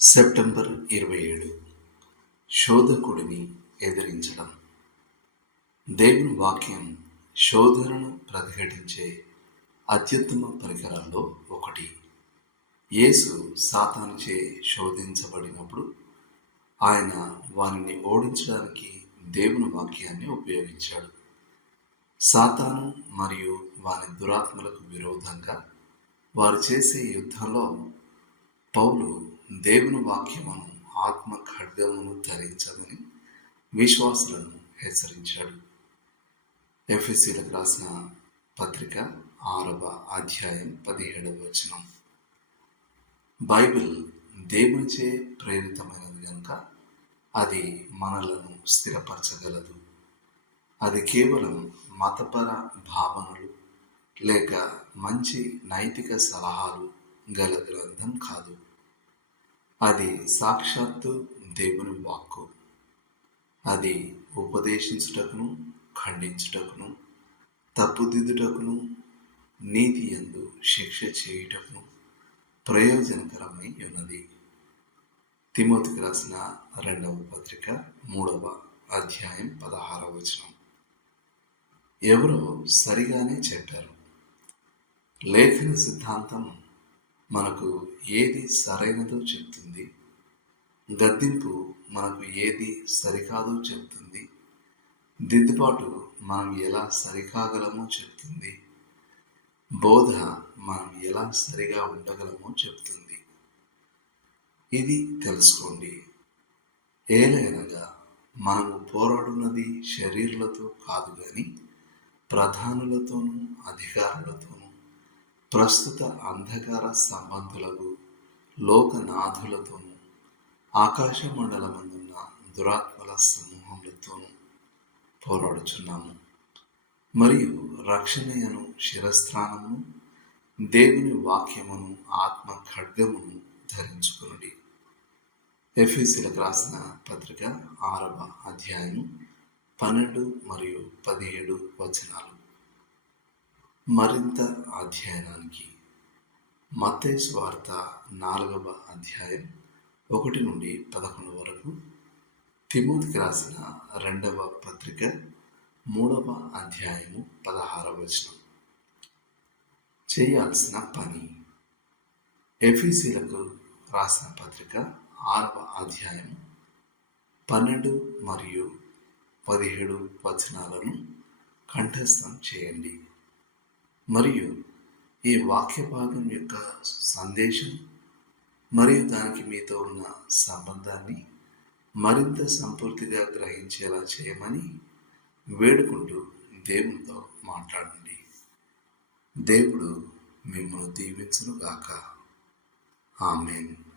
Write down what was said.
September ఇరవై ఏడు. శోధకుడిని ఎదిరించడం. దేవుని వాక్యం శోధనను ప్రతిఘటించే అత్యుత్తమ పరికరాల్లో ఒకటి. యేసు సాతానుచే శోధించబడినప్పుడు ఆయన వారిని ఓడించడానికి దేవుని వాక్యాన్ని ఉపయోగించాడు. సాతాను మరియు వారి దురాత్మలకు విరోధంగా వారు చేసే యుద్ధంలో పౌలు దేవుని వాక్యమును ఆత్మ ఖడ్గమును ధరించదని విశ్వాసులను హెచ్చరించాడు. ఎఫ్ఎస్సీలకు రాసిన పత్రిక ఆరవ అధ్యాయం పదిహేడవ వచనం. బైబిల్ దేవునిచే ప్రేరితమైనది కనుక అది మనలను స్థిరపరచగలదు. అది కేవలం మతపర భావనలు లేక మంచి నైతిక సలహాలు గల గ్రంథం కాదు. అది సాక్షాత్తు దేవుని వాక్కు. అది ఉపదేశించుటకును ఖండించుటకును తప్పుదిద్దుటకును నీతి ఎందు శిక్ష చేయుటకును ప్రయోజనకరమై ఉన్నది తిమోతికి రాసిన రెండవ పత్రిక మూడవ అధ్యాయం పదహారవ వచనం. ఎవరో సరిగానే చెప్పారు. లేఖన సిద్ధాంతం మనకు ఏది సరైనదో చెప్తుంది గద్దింపు మనకు ఏది సరికాదో చెప్తుంది దిద్దుబాటు మనం ఎలా సరికాగలమో చెప్తుంది బోధ మనం ఎలా సరిగా ఉండగలమో చెప్తుంది ఇది తెలుసుకోండి. ఏలైనగా మనము పోరాడున్నది శరీరులతో కాదు కానీ ప్రధానులతోనూ అధికారులతోనూ ప్రస్తుత అంధకార సంబంధులకు లోకనాథులతోనూ ఆకాశ మండలమందున్న దురాత్మల సమూహములతోనూ పోరాడుచున్నాము. మరియు రక్షణయను శిరస్థానము దేవుని వాక్యమును ఆత్మ ఖడ్గమును ధరించుకునుడి. ఎఫీసీలకు రాసిన పత్రిక ఆరవ అధ్యాయం పన్నెండు మరియు పదిహేడు వచనాలు. మరింత అధ్యయనానికి. మత్తేసు వార్త నాలుగవ అధ్యాయం ఒకటి నుండి పదకొండు వరకు. తిమోతికి రాసిన రెండవ పత్రిక మూడవ అధ్యాయము పదహారవ వచనం. చేయాల్సిన పని. ఎఫీసీలకు రాసిన పత్రిక ఆరవ అధ్యాయం పన్నెండు మరియు పదిహేడు వచనాలను కంఠస్థం చేయండి. మరియు ఈ వాక్య భాగం యొక్క సందేశం మరియు దానికి మీతో ఉన్న సంబంధాన్ని మరింత సంపూర్తిగా గ్రహించేలా చేయమని వేడుకుంటూ దేవునితో మాట్లాడండి. దేవుడు మిమ్మల్ని దీవించునుగాక. ఆమెను.